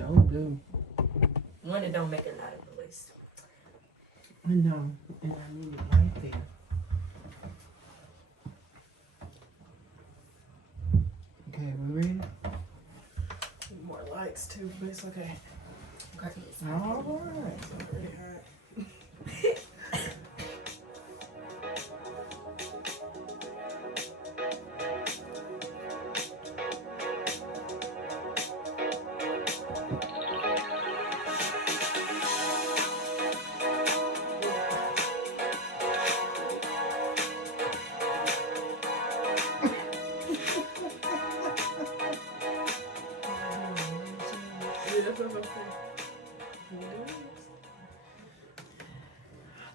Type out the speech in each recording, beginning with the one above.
Sure do. One that don't make a lot of noise. I know. And I need it right there. Okay, we ready? More lights too, but it's okay. All right. It's already hot.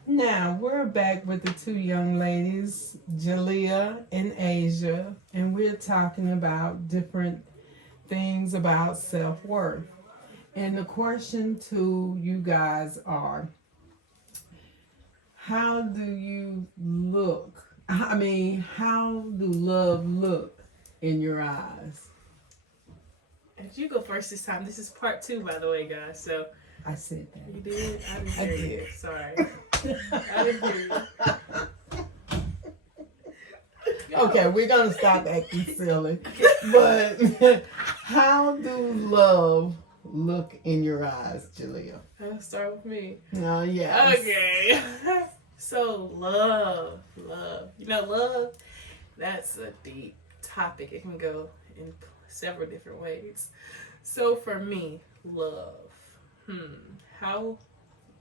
Now, we're back with the two young ladies, Jalea and Asia, and we're talking about different things about self-worth. And the question to you guys are, how do you look? I mean, how do love look in your eyes? If you go first this time, this is part 2, by the way, guys. So I said that. you did. I didn't I hear did. you. Sorry, I didn't hear you. Okay, we're gonna stop acting silly. But how do love look in your eyes, Jalea? I'll start with me. Oh, yes. Okay. So love. You know, love. That's a deep topic. It can go in several different ways. So for me, love. How?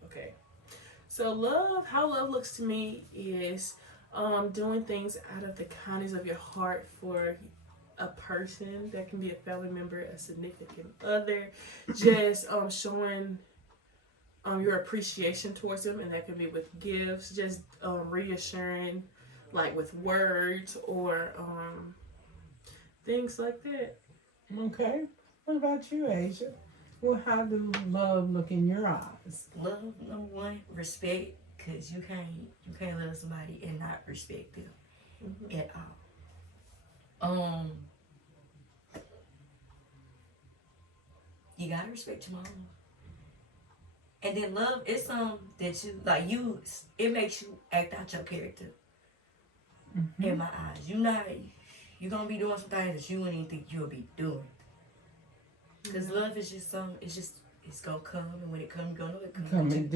Okay. So love. How love looks to me is doing things out of the kindness of your heart for a person. That can be a family member, a significant other. Just showing your appreciation towards them, and that can be with gifts, just reassuring, like with words or things like that. Okay. What about you, Asia? Well, how do love look in your eyes? Love, number one, respect, because you can't love somebody and not respect them at all. You gotta respect your mom. And then love is something that you like. It makes you act out your character. In my eyes, you're gonna be doing some things that you wouldn't even think you'll be doing. Because love is just it's gonna come, and when it comes, you're gonna know it comes. Come in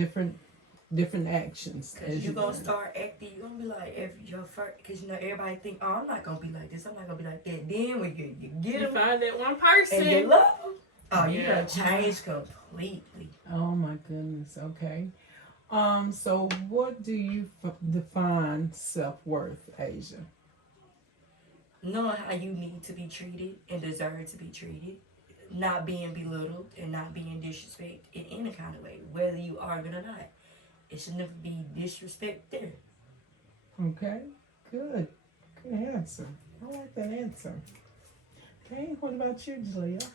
different actions. Because you're gonna start acting, you're gonna be like your first, because everybody think, oh, I'm not gonna be like this, I'm not gonna be like that. Then when you get them, find that one person and you love them, oh, you're gonna change completely. Oh my goodness. Okay. So what do you define self-worth, Asia? Knowing how you need to be treated and deserve to be treated, not being belittled and not being disrespected in any kind of way, whether you argue or not. It should never be disrespect there. Okay. Good answer. I like that answer. Okay. What about you, Jalea?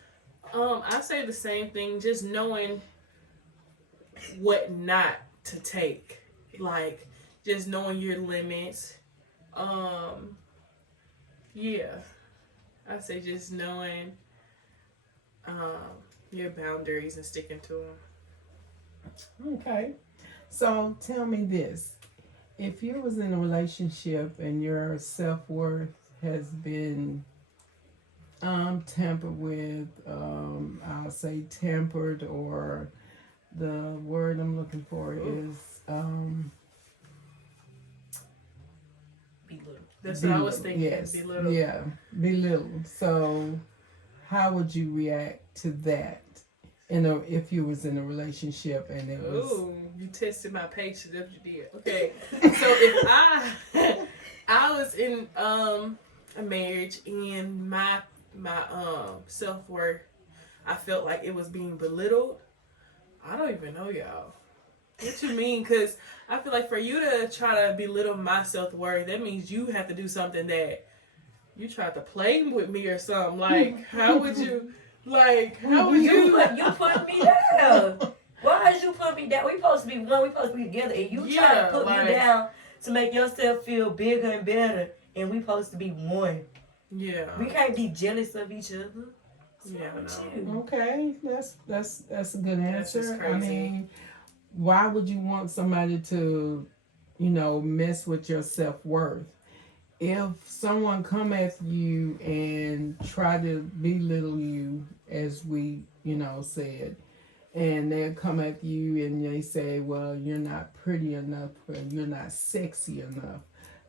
I say the same thing, just knowing what not to take. Like just knowing your limits. Yeah. I say just knowing your boundaries and sticking to them. Okay. So tell me this. If you was in a relationship and your self-worth has been tampered with, I'll say tempered, or the word I'm looking for is Belittled. That's what I was thinking. Yes. Belittled. Yeah. Belittled. So how would you react to that? If you was in a relationship and it was... Ooh, you tested my patience. That's what you did. Okay. So if I was in a marriage and my self-worth, I felt like it was being belittled, I don't even know, y'all. What you mean? Because I feel like for you to try to belittle my self-worth, that means you have to do something that you tried to play with me or something. Like, how would you... Like, how would you put me down? Why is you put me down? We supposed to be one. We supposed to be together, and you try to put me down to make yourself feel bigger and better. And we supposed to be one. Yeah. We can't be jealous of each other. What's Yeah, wrong with no. you? Okay, that's a good That's just answer. I crazy. mean, why would you want somebody to, mess with your self worth? If someone come at you and try to belittle you, as we, said, and they'll come at you and they say, well, you're not pretty enough or you're not sexy enough,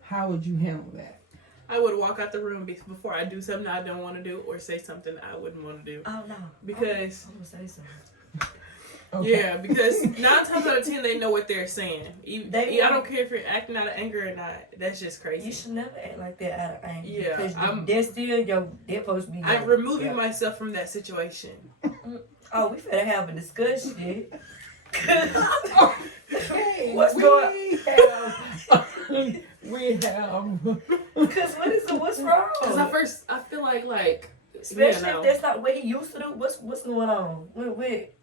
how would you handle that? I would walk out the room before I do something I don't want to do or say something I wouldn't want to do. Oh no. Because I'm gonna say something. Okay. yeah, because 9 times out of 10 they know what they're saying. I don't care if you're acting out of anger or not. That's just crazy. You should never act like that out of anger. Yeah, because they're still they're supposed to be. I'm removing myself from that situation. Oh, we finna have a discussion. Okay, What's going? we have Because what's wrong? Because at first I feel like Especially if that's not what he used to do. What's going on?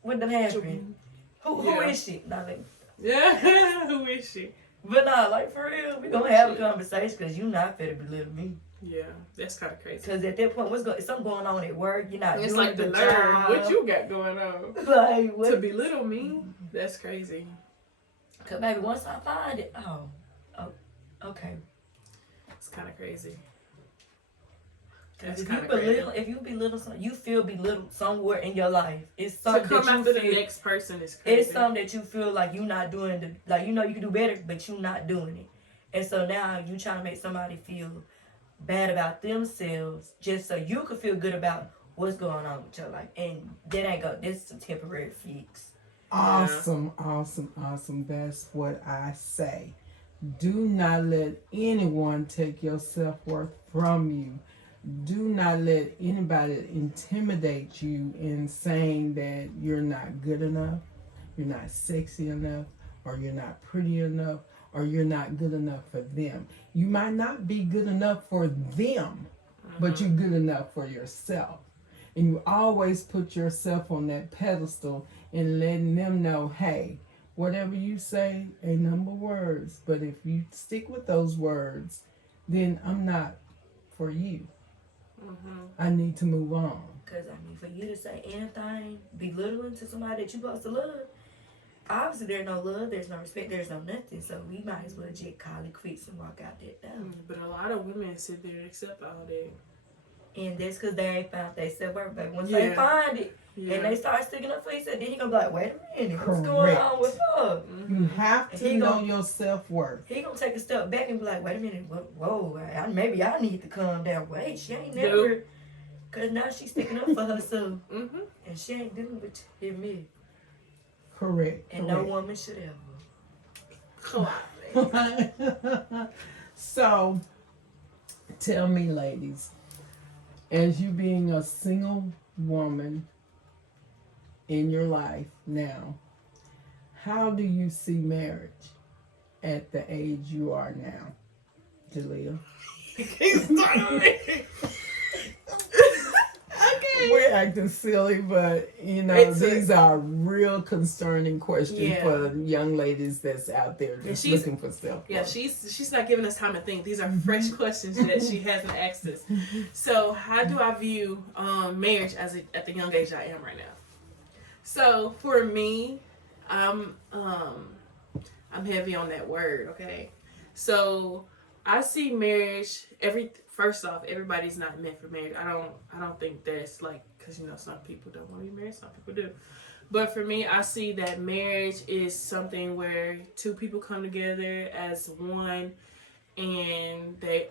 What done happened? Who is she? Nah, like, yeah, who is she? but nah, like for real, we gonna have a conversation because you not finna belittle me. Yeah, that's kind of crazy. Because at that point, something going on at work? You're not. It's doing like the good nerve. job. What you got going on? Like what? To belittle me? That's crazy. Cause baby, once I find it, okay. It's kind of crazy. If That's you kind of crazy. belittle something, you feel belittled somewhere in your life. It's To something come that you after feel. the next person is crazy. It's something that you feel like you're not doing. Like you can do better, but you're not doing it. And so now you trying to make somebody feel bad about themselves just so you can feel good about what's going on with your life. And that ain't go. This is a temporary fix. awesome. That's what I say. Do not let anyone take your self worth from you. Do not let anybody intimidate you in saying that you're not good enough, you're not sexy enough, or you're not pretty enough, or you're not good enough for them. You might not be good enough for them, but you're good enough for yourself. And you always put yourself on that pedestal and letting them know, hey, whatever you say ain't number words, but if you stick with those words, then I'm not for you. I need to move on. Because, I mean, for you to say anything belittling to somebody that you supposed to love, obviously there's no love, there's no respect, there's no nothing. So we might as well just call it quits and walk out that door. But a lot of women sit there and accept all that. And that's because they ain't found their self-worth. But once they find it and they start sticking up for you, then he gonna be like, wait a minute, what's going on with her? You have to know your self worth. He gonna take a step back and be like, wait a minute, whoa, maybe I need to calm down. Wait, she ain't never, because now she's sticking up for herself. And she ain't doing what you me. Correct. And no woman should ever. So, tell me, ladies, as you being a single woman in your life now, how do you see marriage at the age you are now, Jalea? We're acting silly, but these are real concerning questions for young ladies that's out there just looking for self. Yeah, she's not giving us time to think. These are fresh questions that she hasn't asked us. So, how do I view marriage at the young age I am right now? So, for me, I'm heavy on that word. Okay, so I see marriage First off, everybody's not meant for marriage. I don't think that's like, because some people don't want to be married, some people do. But for me, I see that marriage is something where two people come together as one, and they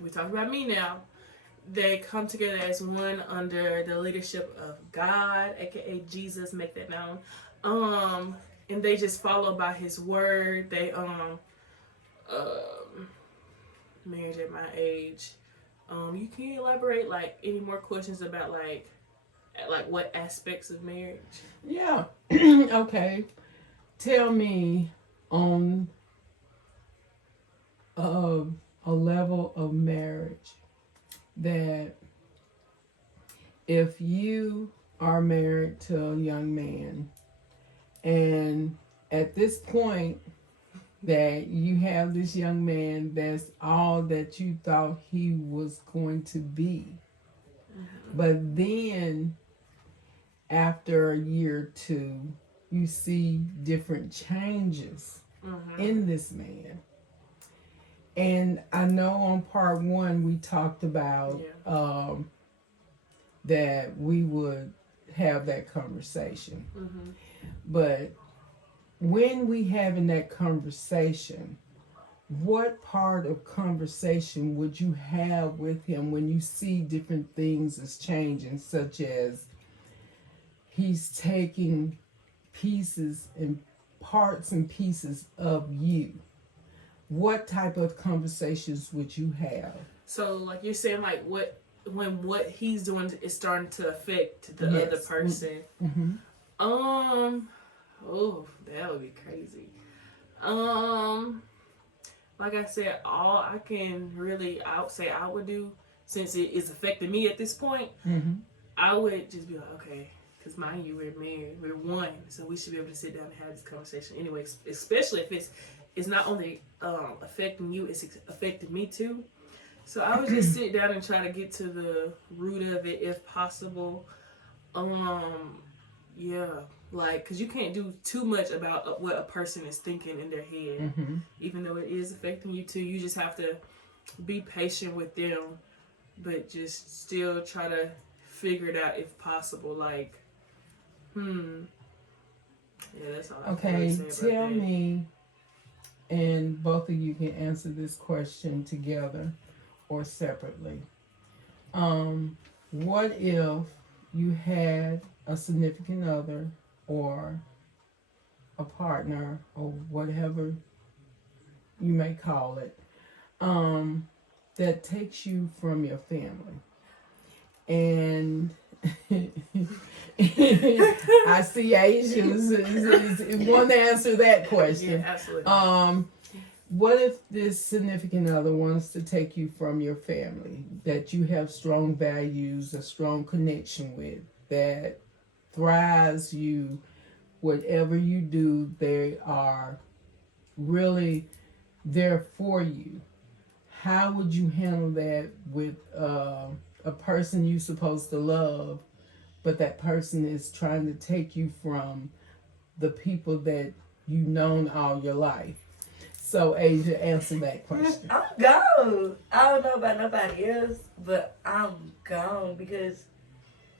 we talk about me now. They come together as one under the leadership of God, aka Jesus, make that known. And they just follow by His word. They marriage at my age. You can elaborate like any more questions about like what aspects of marriage? Yeah. Okay. Tell me on a level of marriage that if you are married to a young man and at this point that you have this young man that's all that you thought he was going to be, But then after a year or two, you see different changes in this man. And I know on part one we talked about that we would have that conversation. But when we having that conversation, what part of conversation would you have with him when you see different things is changing, such as he's taking pieces and parts and pieces of you? What type of conversations would you have? So, like you're saying, like what he's doing is starting to affect the other person. Oh, that would be crazy. Like I said, all I would say I would do, since it is affecting me at this point, I would just be like, okay, because mind you, we're married, we're one, so we should be able to sit down and have this conversation anyway, especially if it's not only affecting you, it's affecting me too. So I would just sit down and try to get to the root of it if possible. Yeah, like, because you can't do too much about what a person is thinking in their head, even though it is affecting you too. You just have to be patient with them, but just still try to figure it out if possible. Like, yeah, that's all I can really say about tell that. me, and both of you can answer this question together or separately. What if you had a significant other or a partner or whatever you may call it, that takes you from your family? And I see Asians want to answer that question. Yeah, absolutely. What if this significant other wants to take you from your family that you have strong values, a strong connection with, that thrives you, whatever you do, they are really there for you? How would you handle that with a person you're supposed to love, but that person is trying to take you from the people that you've known all your life? So, Asia, answer that question. I'm gone. I don't know about nobody else, but I'm gone because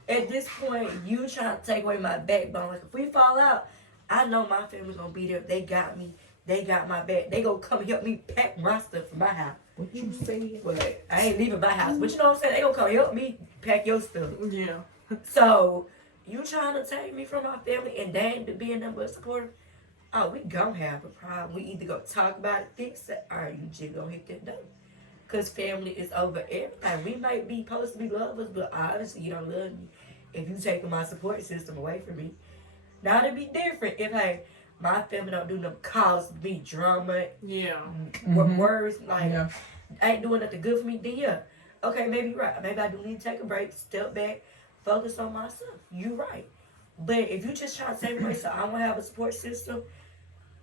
at this point, you trying to take away my backbone. Like, if we fall out, I know my family's gonna be there. They got me. They got my back. They gonna come help me pack my stuff from my house. What you say? But I ain't leaving my house. But you know what I'm saying? They gonna come help me pack your stuff. Yeah. So, you trying to take me from my family and they ain't being number a supporter? Oh, we gonna have a problem. We either gonna talk about it, fix it, or you just gonna hit that door. Because family is over everything. We might be supposed to be lovers, but obviously you don't love me if you taking my support system away from me. Now it'd be different if, hey, my family don't do no cause me drama, words, like, ain't doing nothing good for me, then yeah. Okay, maybe you're right. Maybe I do need to take a break, step back, focus on myself. You right. But if you just try to take away so I don't have a support system,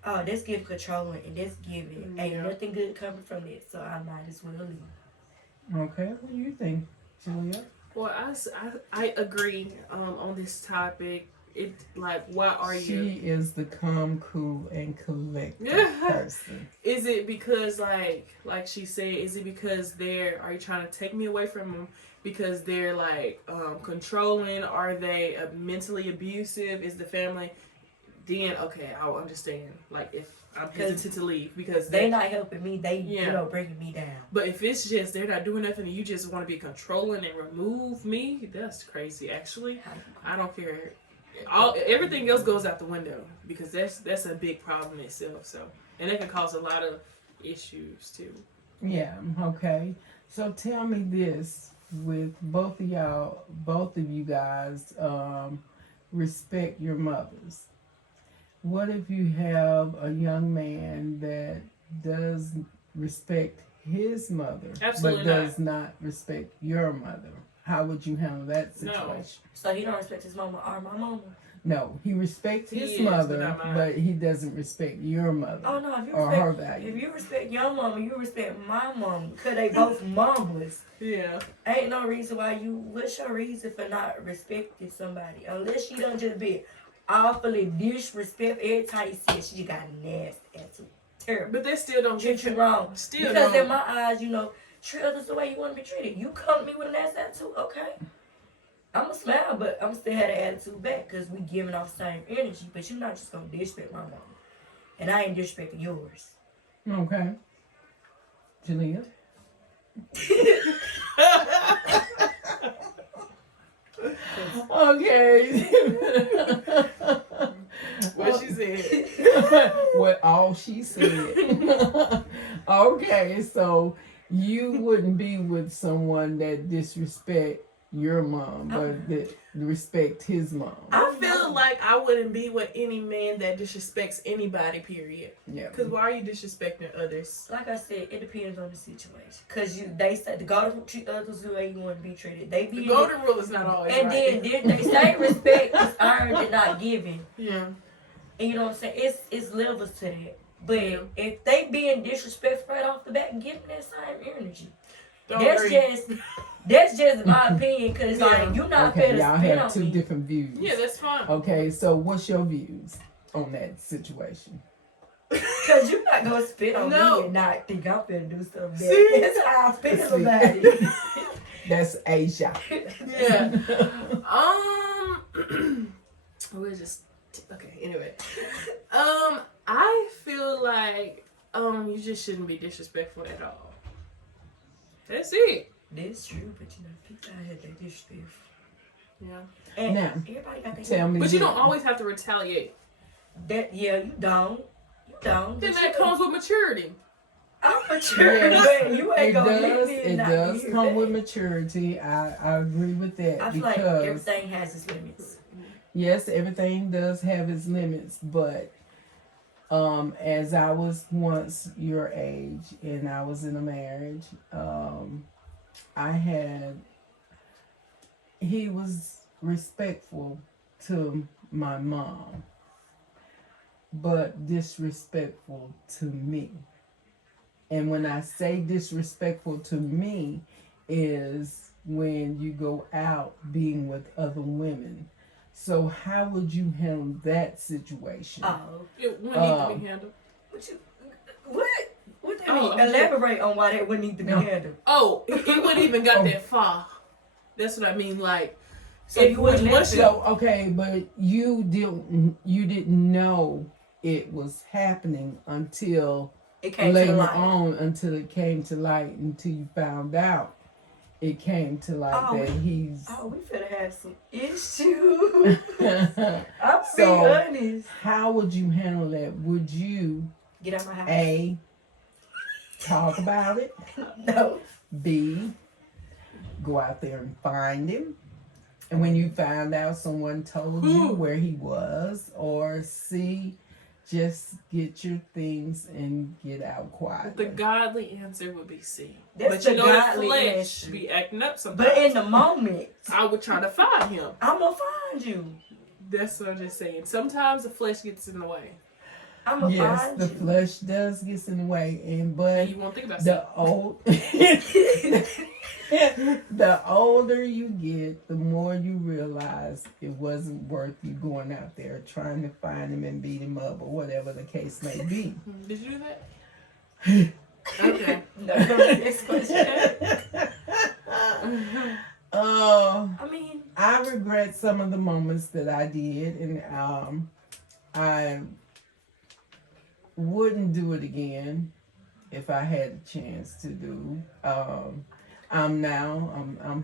that's giving controlling and that's giving. Ain't nothing good coming from it, so I might as well leave. Okay, what do you think, Julia? Well, I agree on this topic. It, like, why are you? She is the calm, cool, and collected person. Is it because, like she said, is it because are you trying to take me away from them because they're, like, controlling? Are they mentally abusive? Is the family? Then, okay, I'll understand. Like, if I'm hesitant to leave because they not helping me, they bringing me down. But if it's just they're not doing nothing and you just want to be controlling and remove me, that's crazy. Actually, I don't care. Everything else goes out the window because that's a big problem in itself. So, and it can cause a lot of issues too. Yeah. Okay. So tell me this: with both of you guys, respect your mothers. What if you have a young man that does respect his mother, Absolutely but does not respect your mother? How would you handle that No. situation? So he don't respect his mama or my mama. No, he respects He his is, but mother, not mine. but he doesn't respect your mother Oh no, if you or her respect, value. if you respect your mama, you respect my mama. Cause they both mamas. Yeah. Ain't no reason why you. What's your reason for not respecting somebody? Unless she don't just be awfully disrespectful. Every time you see it, she got a nasty attitude. Terrible. But they still don't Treat get you wrong. Still Because don't. in my eyes, you know, treat others the way you want to be treated. You come to me with a nasty attitude, okay? I'm going to smile, but I'm still have the attitude back because we giving off the same energy. But you're not just going to disrespect my mama. And I ain't disrespecting yours. Okay. Jalea? Okay. What she said. What all she said. Okay, so you wouldn't be with someone that disrespect your mom, but that respect his mom. I feel like I wouldn't be with any man that disrespects anybody, period. Yeah. Because why are you disrespecting others? Like I said, it depends on the situation. Because they say the golden treat others the way you want to be treated. They be The golden rule is not always and right. then they say respect is earned and not given. Yeah. And you know what I'm saying? It's levels to that. But Yeah. if they being disrespectful right off the bat, give them that same energy. Don't That's agree. just my opinion. Cause Yeah. like you're not Okay, fair to y'all spit have on two me. different views. Yeah, that's fine. Okay, so what's your views on that situation? Cause you're not gonna spit on No. me and not think I'm finna do something. See? That's how I feel See? about it. That's Asia. Yeah. We're just okay. Anyway, I feel like you just shouldn't be disrespectful at all. That's it. That's true, but you know, people out here they disrespectful. Yeah. And Now, everybody got their Tell me. But you this. don't always have to retaliate. that. Yeah, you don't. You don't. Then But that you- comes with maturity. I'm mature. Yes, but you ain't It gonna does. leave me It and not does hear come that. with maturity. I agree with that I feel like because everything has its limits. yes, everything does have its limits, but as I was once your age and I was in a marriage, he was respectful to my mom, but disrespectful to me. And when I say disrespectful to me is when you go out being with other women. So how would you handle that situation? Oh, It wouldn't need to be handled. what? What that Oh, mean? I'm Elaborate on why that wouldn't need to be No. handled. Oh, it wouldn't even got Oh. that far. That's what I mean. Like, So if you wouldn't let once them- So okay, but you didn't know it was happening until It came to later light. on, until it came to light, until you found out it came to light Oh, that he's. Oh, we finna have some issues. I'm So- being honest. How would you handle that? Would you Get out my house. A, talk about it, No. B, go out there and find him, and when you found out someone told you where he was, or C, just get your things and get out quietly? the godly answer would be C. That's But the you know the godly flesh answer. be acting up sometimes. But in the moment, I would try to find him. I'm gonna find you. That's what I'm just saying. Sometimes the flesh gets in the way. I'm gonna Yes, find the you. flesh does get in the way, and but And you won't think about the old the older you get, the more you realize it wasn't worth you going out there trying to find him and beat him up or whatever the case may be. Did you do that? Okay. No, next question. I I mean, regret some of the moments that I did, and I wouldn't do it again if I had a chance to do. I'm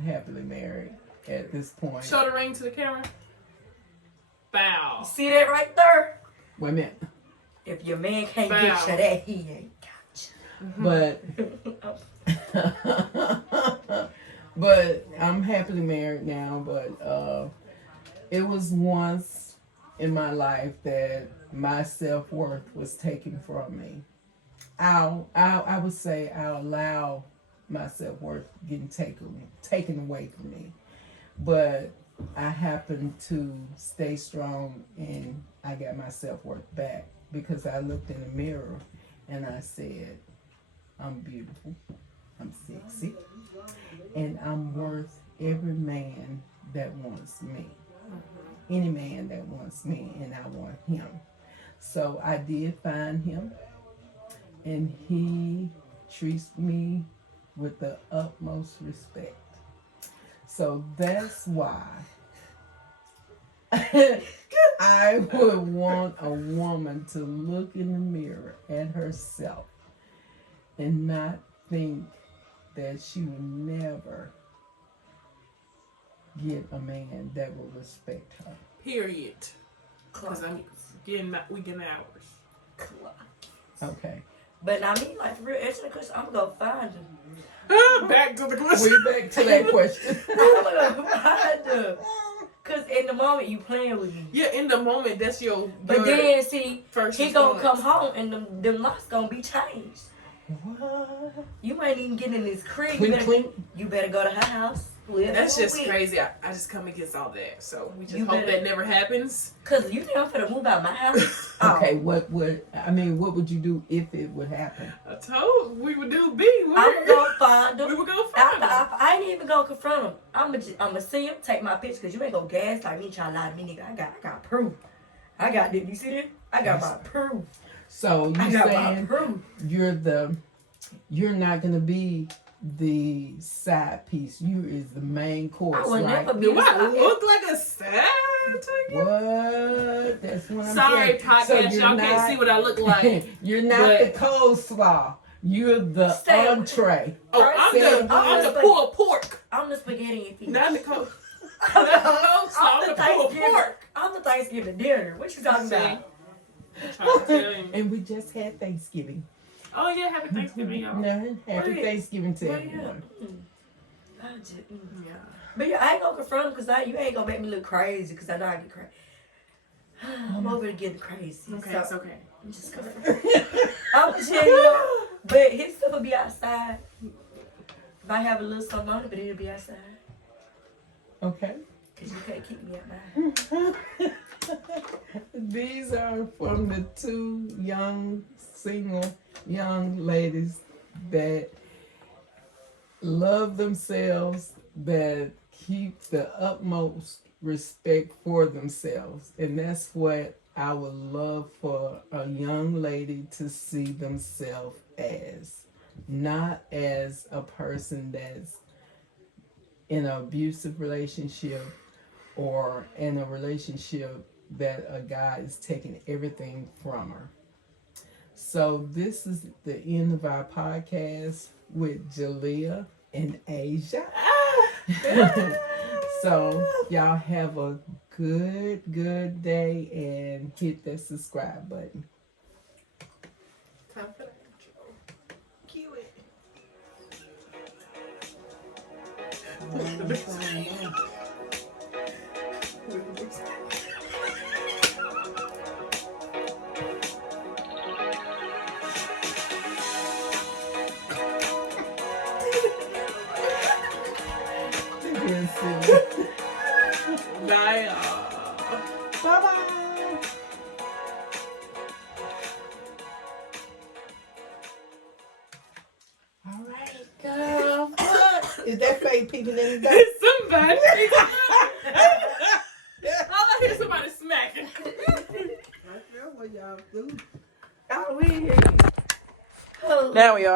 happily married at this point. Show the ring to the camera. Bow. see that right there? Wait a minute. If your man can't Bow. get you that, he ain't got But but I'm happily married now. But it was once in my life that my self-worth was taken from me. I would say I allow my self worth getting taken away from me. But I happened to stay strong and I got my self worth back because I looked in the mirror and I said, I'm beautiful, I'm sexy, and I'm worth every man that wants me. Any man that wants me, and I want him. So I did find him, and he treats me with the utmost respect. So that's why I would want a woman to look in the mirror at herself and not think that she would never get a man that will respect her. Period. Because we getting ours. Okay. But I mean, like, for real, answer the question, I'm going to find him. Back to the question. We're back to that question. I'm going to find him. Because in the moment, you playing with me. Yeah, in the moment, that's your But then, see, first he going to response. come home and them locks going to be changed. What? You ain't even getting in this crib. Clink, clink. You better go to her house. That's just crazy. I just come against all that. So we just hope that never happens. Because you think I'm finna move out my house? Okay, what would you do if it would happen? I told we would do B. I'm going to find him. We would go find him. I ain't even gonna confront him. I'm gonna see him, take my picture, because you ain't gonna gas like me trying to lie to me, nigga. I got proof. I got this. You see this? I got my proof. So I you got my saying proof. you're not gonna be the side piece. You is the main course, I would right? never be. Do I look like a sad? What? That's what I'm Sorry, saying. podcast. So y'all can't see what I look like. You're not the coleslaw. You're the entree. Oh, I'm the pulled pork. I'm the spaghetti and Not the coleslaw. I'm the pulled pork. I'm the Thanksgiving dinner. What you talking about? Trying to tell you. And we just had Thanksgiving. Oh yeah, happy Thanksgiving, y'all. No, happy Thanksgiving to everyone. Yeah. But yeah, I ain't gonna confront him because you ain't gonna make me look crazy because I know I get crazy. I'm over to getting crazy. Okay, so it's okay. I'm just gonna. I'm gonna tell you, but his stuff will be outside. If I have a little something on it, but it'll be outside. Okay. Because you can't keep me at mine. These are from the two single young ladies that love themselves, that keep the utmost respect for themselves. And that's what I would love for a young lady to see themselves as. Not as a person that's in an abusive relationship or in a relationship that a guy is taking everything from her. So this is the end of our podcast with Jalea and Asia. So y'all have a good day and hit that subscribe button. Confidential. Cue it. Bye. Bye-bye. All right, girl. What? Is that fake peeking in the dark? Somebody. I hear somebody smacking. I feel what y'all do. Now we are.